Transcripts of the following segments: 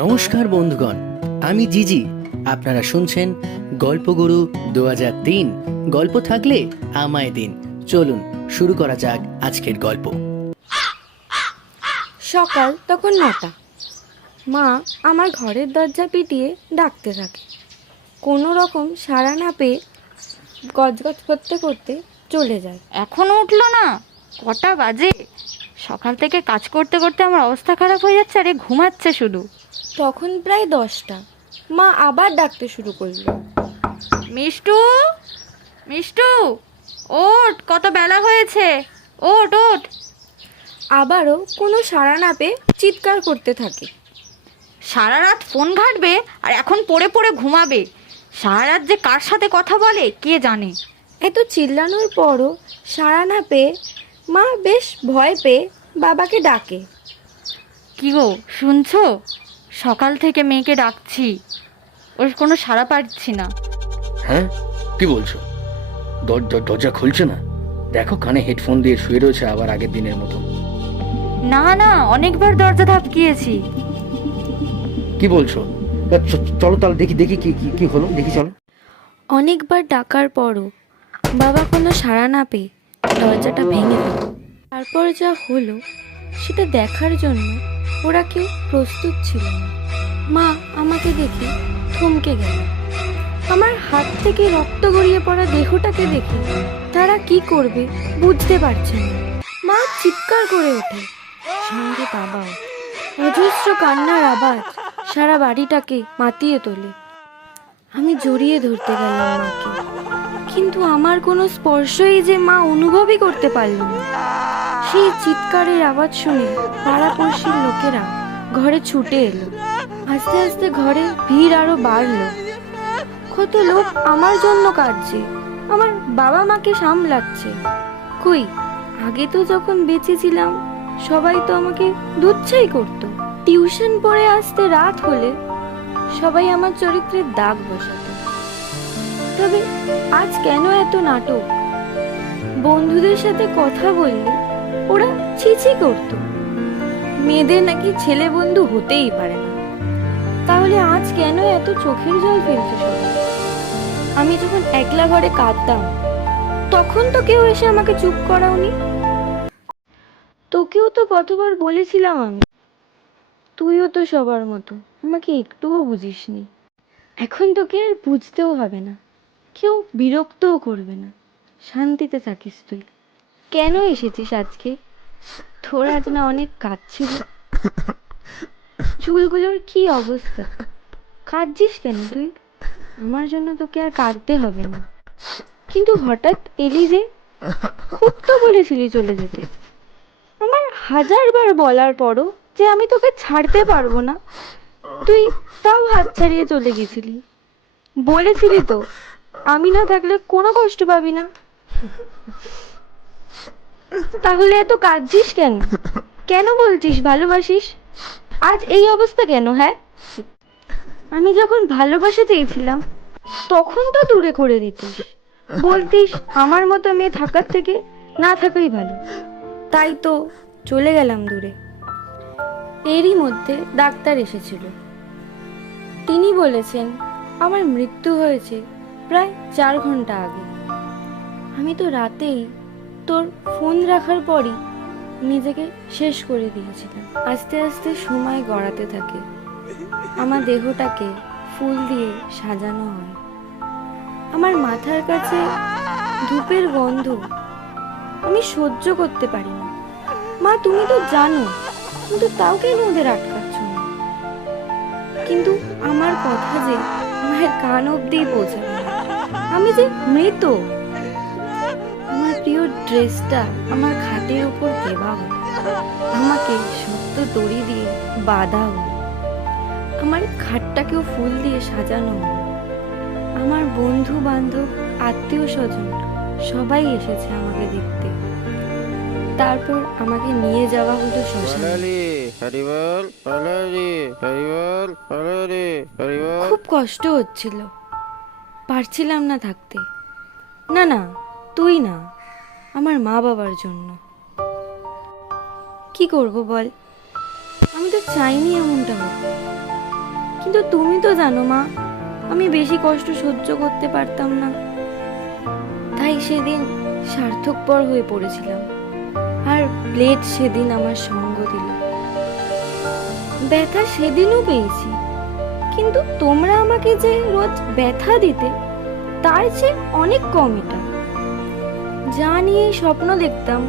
নমস্কার বন্ধুগণ, আমি জিজি। আপনারা শুনছেন গল্পগুরু 2003। গল্প থাকলে আমায় দিন। চলুন শুরু করা যাক আজকের গল্প। সকাল তখন 9টা। মা আমার ঘরের দরজা পিটিয়ে ডাকতে থাকে। কোনো রকম সাড়া না পেয়ে গজগজ করতে করতে চলে যায়। এখনো উঠলো না? কটা বাজে? সকাল থেকে কাজ করতে করতে আমার অবস্থা খারাপ হয়ে যাচ্ছে, আরে ঘুমাচ্ছে শুধু। তখন প্রায় 10টা। মা আবার ডাকতে শুরু করলো, মিষ্টু, মিষ্টু, ওঠ, কত বেলা হয়েছে, ওঠ ওঠ। আবারও কোনো সাড়া না পেয়ে চিৎকার করতে থাকে। সারা রাত ফোন ঘাঁটবে আর এখন পড়ে পড়ে ঘুমাবে। সারা রাত যে কার সাথে কথা বলে কে জানে। এত চিল্লানোর পরও সাড়া না পেয়ে মা বেশ ভয় পেয়ে বাবাকে ডাকে। কি গো, শুনছো? সকাল থেকে মেয়েকে ডাকছি, ওর কোনো সাড়া পাচ্ছি না। হ্যাঁ, কি বলছো? দরজা খুলছে না? দেখো, কানে হেডফোন দিয়ে শুয়ে রয়েছে আবার আগের দিনের মতো। না না, অনেকবার দরজা ধাক্কিয়েছি। কি বলছো? চলো তাহলে দেখি দেখি কি কি কি হলো, দেখি চলো। অনেকবার ডাকার পরও বাবা কোনো সাড়া না পেয়ে দরজাটা ভেঙে দিল। তারপর যা হলো সেটা দেখার জন্য ওরা কেউ প্রস্তুত ছিল না। মা আমাকে দেখে থমকে গেল। আমার হাত থেকে রক্ত গড়িয়ে পড়া দেহটাকে দেখে তারা কি করবে বুঝতে পারছে না। মা চিৎকার করে ওঠে, সঙ্গে বাবাও। অজস্র কান্নার আওয়াজ সারা বাড়িটাকে মাতিয়ে তোলে। আমি জড়িয়ে ধরতে গেলাম মাকে, কিন্তু আমার কোনো স্পর্শই যে মা অনুভবই করতে পারল না। সেই চিৎকারের আওয়াজ শুনে পাড়াপড়শির লোকেরা ঘরে ছুটে এলো। আস্তে আস্তে ঘরে ভিড় আরো বাড়লো। কত লোক আমার জন্য কাঁদছে, আমার বাবা মাকে সামলাচ্ছে। কই, আগে তো যখন বেঁচে ছিলাম সবাই তো আমাকে দুচ্ছাই করতো। টিউশন পড়ে আসতে রাত হলে সবাই আমার চরিত্রের দাগ বসাতো। তবে আজ কেন এত নাটক? বন্ধুদের সাথে কথা বললে ওরা ছিছি করতো, মেয়েদের নাকি ছেলে বন্ধু হতেই পারে না। তাহলে আজ কেন এত চোখের জল ফেলছে সবাই? আমি যখন একলা ঘরে কাঁদতাম তখন তো কেউ এসে আমাকে চুপ করাওনি। তোকেও তো কতবার বলেছিলাম আমি, তুইও তো সবার মতো, আমাকে একটুও বুঝিসনি। এখন তোকে আর বুঝতেও হবে না, কেউ বিরক্তও করবে না, শান্তিতে থাকিস তুই। কেন এসেছিস আজকে? তোর আজ না অনেক কাজ ছিল? চুলগুলোর কি অবস্থা? কাঁদছিস কেন তুই? আমার জন্য তোকে আর কাঁদতে হবে না। কিন্তু হঠাৎ এলি যে? খুব তো বলেছিলি চলে যেতে। আমার হাজারবার বলার পরও যে আমি তোকে ছাড়তে পারবো না, তুই তাও হাত ছাড়িয়ে চলে গেছিলি। বলেছিলি তো আমি না থাকলে কোনো কষ্ট পাবি না। তাহলে এত কাঁদছিস কেন? কেন বলছিস ভালোবাসিস? আজ এই অবস্থা কেন? হ্যাঁ, আমি যখন ভালোবাসা চেয়েছিলাম তখন তো দূরে করে দিতিস, বলতিস আমার মতো মেয়ে থাকার থেকে না থাকাই ভালো। তাই তো চলে গেলাম দূরে। এরই মধ্যে ডাক্তার এসেছিল। তিনি বলেছেন আমার মৃত্যু হয়েছে প্রায় 4 ঘন্টা আগে। আমি তো রাতেই তোর ফোন রাখার পরই নিজেকে শেষ করে দিয়েছিলাম। আস্তে আস্তে সময় গড়াতে থাকে, আমার দেহটাকে ফুল দিয়ে সাজানো হয়। আমার মাথার কাছে ধূপের গন্ধ আমি সহ্য করতে পারি না। মা তুমি তো জানো, কিন্তু তাও কেন ওদের আটকাচ্ছ না? কিন্তু আমার কথা যে মায়ের কান অব্দি পৌঁছাবে না। আমি যে মৃত। আমার প্রিয় ড্রেসটা আমার খাটের উপর দেওয়া হলো, আমাকে শক্ত দড়ি দিয়ে বাঁধা হলো, আমার খাটটাকেও ফুল দিয়ে সাজানো হলো। আমার বন্ধু বান্ধব আত্মীয় স্বজন সবাই এসেছে আমাকে দেখতে। তারপর আমাকে নিয়ে যাওয়া হলো শ্মশানে। খুব কষ্ট হচ্ছিল, পারছিলাম না থাকতে। না না, তুই না, আমার মা বাবার জন্য। কি করব বল, আমি তো চাইনি এমনটা হোক, কিন্তু তুমি তো জানো মা, আমি বেশি কষ্ট সহ্য করতে পারতাম না। তাই সেদিন স্বার্থপর হয়ে পড়েছিলাম, আর প্লেট সেদিন আমার সঙ্গ দিল। ব্যথা সেদিনও পেয়েছি, কিন্তু তোমরা আমাকে যে রোজ ব্যথা দিতে, তার চেয়ে অনেক কম এটা। যা নিয়ে স্বপ্ন দেখতাম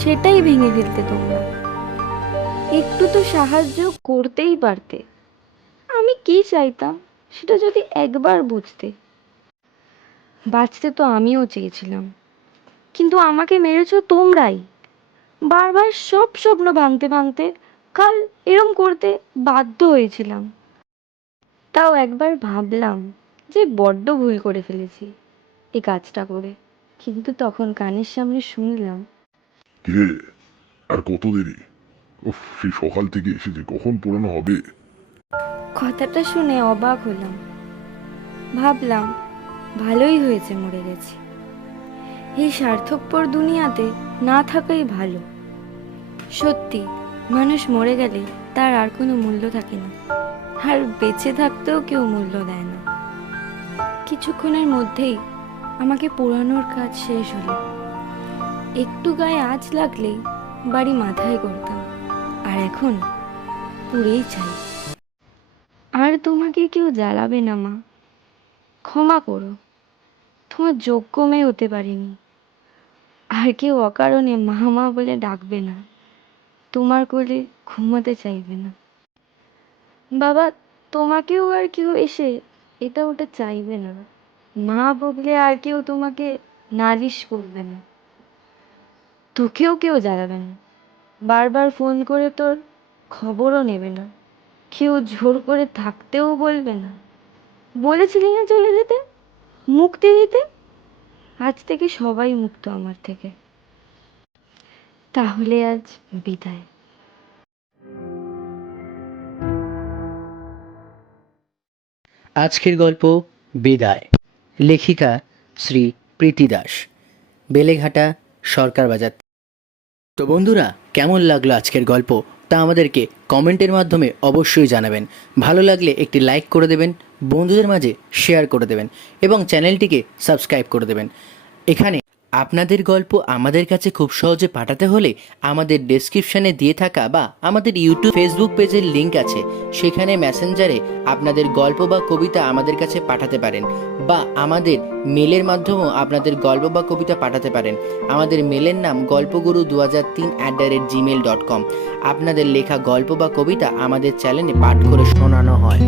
সেটাই ভেঙে ফেলতে তোমরা। একটু তো সাহায্য করতেই পারতে। আমি কি চাইতাম সেটা যদি একবার বুঝতে। বাঁচতে তো আমিও চেয়েছিলাম, কিন্তু আমাকে মেরেছো তোমরাই। বারবার সব স্বপ্ন ভাঙতে ভাঙতে কাল এরম করতে বাধ্য হয়েছিলাম। তাও একবার ভাবলাম যে বড্ড ভুল করে ফেলেছি এই কাজটা করে, কিন্তু তখন কানের সামনে শুনলাম, কিরে, আর কত দেরি? উফ, সেই সকাল থেকে এসেছে, কখন পড়ানো হবে? কথাটা শুনে অবাক হলাম। ভাবলাম ভালোই হয়েছে মরে গেছি। এই স্বার্থপর দুনিয়াতে না থাকাই ভালো। সত্যি, মানুষ মরে গেলে তার আর কোনো মূল্য থাকে না, আর বেঁচে থাকতেও কেউ মূল্য দেয় না। কিছুক্ষণের মধ্যেই আমাকে পোড়ানোর কাজ শেষ হলো। একটু গায়ে আঁচ লাগলেই বাড়ি মাথায় করতাম, আর এখন পুড়েই চাই। আর তোমাকে কেউ জ্বালাবে না মা, ক্ষমা করো। তোমার যোগ্য মেয়ে হতে পারিনি। আর কেউ অকারণে মা মা বলে ডাকবে না, তোমার কোলে ঘুমোতে চাইবে না। বাবা, তোমাকেও আর কেউ এসে এটা ওটা চাইবে না। মা বললে আর কেউ তোমাকে নালিশ করবে না। তোকেও কেউ জ্বালাবে না। বারবার ফোন করে তোর খবরও নেবে না। কেউ জোর করে থাকতেও বলবে না। বলেছিলি না চলে যেতে, মুক্তি দিতে। আজ থেকে সবাই মুক্ত আমার থেকে। তাহলে আজ বিদায়। আজকের গল্প বিদায়। লেখিকা শ্রী প্রীতি দাস, বেলেঘাটা, সরকার বাজার। তো বন্ধুরা, কেমন লাগলো আজকের গল্প তা আমাদেরকে কমেন্টের মাধ্যমে অবশ্যই জানাবেন। ভালো লাগলে একটি লাইক করে দেবেন, বন্ধুদের মাঝে শেয়ার করে দেবেন এবং চ্যানেলটিকে সাবস্ক্রাইব করে দেবেন। এখানে আপনাদের গল্প আমাদের কাছে খুব সহজে পাঠাতে হলে আমাদের ডেসক্রিপশনে দিয়ে থাকা বা আমাদের ইউটিউব ফেসবুক পেজের লিংক আছে, সেখানে মেসেঞ্জারে আপনাদের গল্প বা কবিতা আমাদের কাছে পাঠাতে পারেন, বা আমাদের মেলের মাধ্যমেও আপনাদের গল্প বা কবিতা পাঠাতে পারেন। আমাদের মেলের নাম golpoguru2003@gmail.com। আপনাদের লেখা গল্প বা কবিতা আমাদের চ্যানেলে পাঠ করে শোনানো হয়।